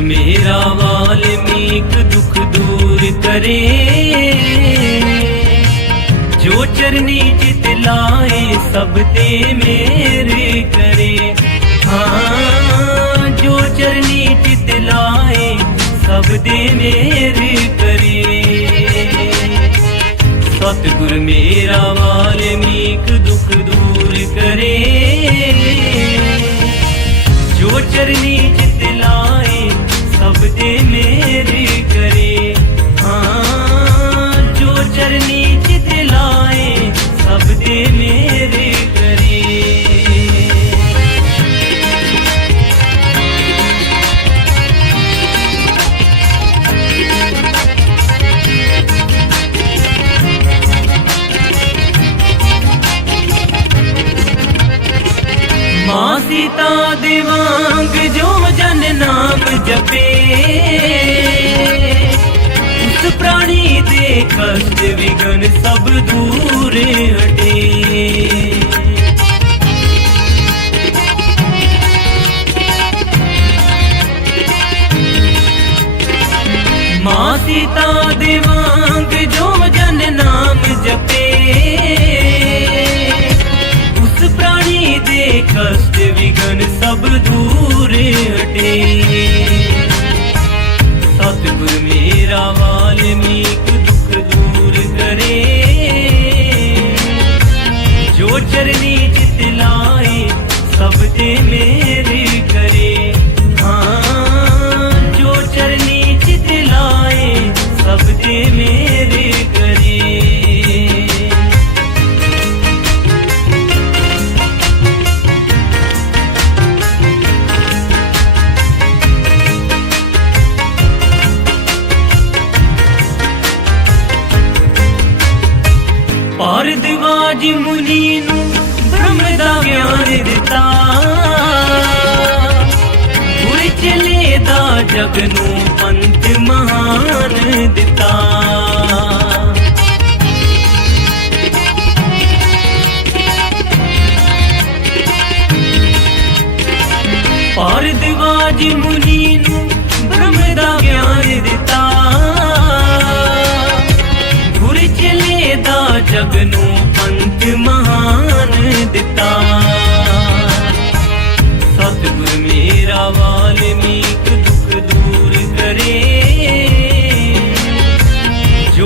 ਮੇਰਾ ਵਾਲਮੀਕ ਦੁਖ ਦੂਰ ਕਰੇ। ਜੋ ਚਰਨੀ ਚਿਤ ਲਾਏ, ਸਭ ਤੇ ਮੇਰੇ ਕਰੇ। ਹਾਂ, ਜੋ ਚਰਨੀ ਚਿਤ ਲਾਏ, ਸਭ ਦੇ ਮੇਰੇ ਕਰੇ। ਸਤਿਗੁਰ ਮੇਰਾ ਵਾਲਮੀਕ ਦੁਖ ਦੂਰ ਕਰੇ। ਜੋ ਚਰਨੀ ਸਭ ਮੇਰੇ ਕਰੇ। ਹਾਂ, ਜੋ ਚਰਨੀ ਚਿਤ ਲਾਏ, ਸਭ ਦੇ ਮੇਰੇ ਕਰੇ। ਮਾਂ ਸੀਤਾ ਦੇ ਵਾਂਗ ਜੋ ਜਨ ਨਾਮ ਦੇ ਕਸ਼ਟ ਵਿਗਨ ਸਭ ਦੂਰ ਹਟੇ ਮਾਂ ਸੀਤਾ ਦੇ ਵਾਂਗ ਜੋ ਜਨ ਨਾਮ ਜਪੇ ਉਸ ਪ੍ਰਾਣੀ ਦੇ ਕਸ਼ਟ ਵਿਗਨ ਸਭ ਦੂਰ ਭਾਰਦਵਾਜ ਮੁਨੀ ਨੂੰ ਬ੍ਰਹਮ ਦਾ ਗਿਆਨ ਦਿੱਤਾ। ਗੁਰ ਚਲੇ ਦਾ ਜਗ ਨੂੰ ਪੰਥ ਮਹਾਨ ਦਿੱਤਾ। ਭਾਰਦਵਾਜ ਮੁਨੀ ਨੂੰ ਬ੍ਰਹਮ ਦਾ ਗਿਆਨ ਦਿੱਤਾ।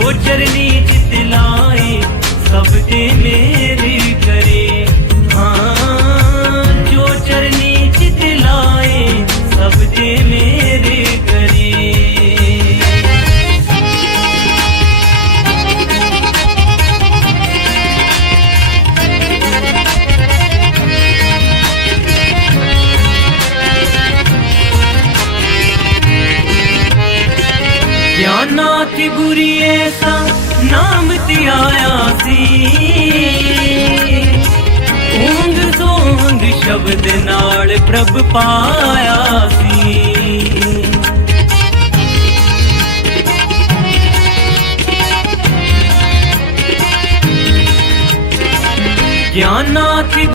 ਜੋ ਚਰਨੀ ਚਿਤ ਲਾਏ ਸਭ ਤੇ ਮੇਰੇ ਕਰੇ। ਗਿਆਨਾਤ ਗੁਰੀ ਐਸਾ ਨਾਮ ਧਿਆਇਆ ਸੀ। ਉਂਗ ਸੋਂਗ ਸ਼ਬਦ ਨਾਲ ਪ੍ਰਭ ਪਾਇਆ ਸੀ। ਗਿਆਨਾਤ